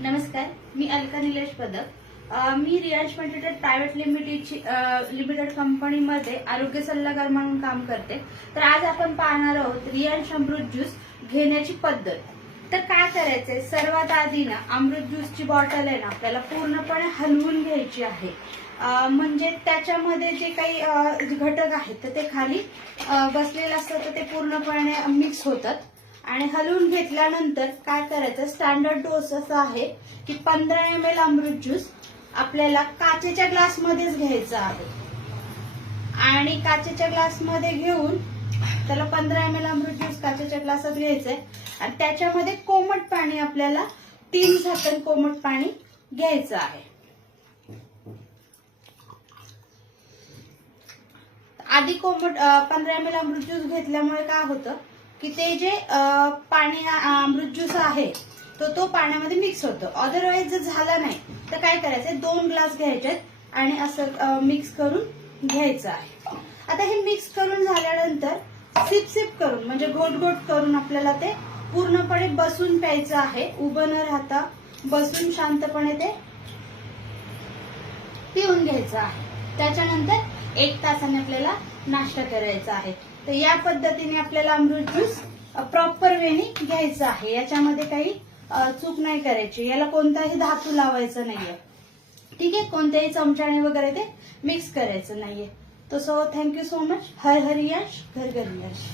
नमस्कार, मी अलका निलेश पदक. मी Riyansh मल्टीटेड private limited कंपनीमध्ये आरोग्य सल्लागार म्हणून काम करते. तर आज आपण पाहणार आहोत रियांश अमृत ज्यूस घेण्याची पद्धत. तर काय करायचंय, सर्वात आधी ना अमृत ज्यूसची बॉटल आहे ना आपल्याला पूर्णपणे हलवून घ्यायची आहे. म्हणजे त्याच्यामध्ये जे काही घटक आहेत तर ते खाली बसलेले असतात तर ते पूर्णपणे मिक्स होतात. आणि हलवून घेतल्यानंतर काय करायचं, स्टँडर्ड डोस असा आहे की 15 ml अमृत ज्यूस आपल्याला काचेच्या ग्लासमध्येच घ्यायचा आहे. आणि काचेच्या ग्लासमध्ये घेऊन त्याला 15 ml अमृत ज्यूस काचेच्या ग्लासात घ्यायचंय. आणि त्याच्यामध्ये कोमट पाणी आपल्याला 3 झाकण कोमट पाणी घ्यायचं आहे. आधी 15 ml अमृत ज्यूस घेतल्यामुळे काय होतं की ते जे पाणी अमृत ज्यूस आहे तो पाण्यामध्ये मिक्स होतो. अदरवाईज जर झाला नाही तर काय करायचं, 2 ग्लास घ्यायचे आणि असं मिक्स करून घ्यायचं आहे. आता हे मिक्स करून झाल्यानंतर सिप करून म्हणजे घोट करून आपल्याला ते पूर्णपणे बसून प्यायचं आहे. उभं न राहता बसून शांतपणे ते पिऊन घ्यायचं आहे. त्याच्यानंतर 1 तासाने आपल्याला नाश्ता करायचा आहे. तर या पद्धतीने आपल्याला अमृत ज्यूस प्रॉपर वेनी घ्यायचं आहे. याच्यामध्ये काही चूक नाही करायची. याला कोणताही धातू लावायचा नाहीये, ठीक आहे. कोणत्याही चमच्याने वगैरे ते मिक्स करायचं नाहीये. तो सो थँक्यू सो मच. हर हर यश, घर घर यश.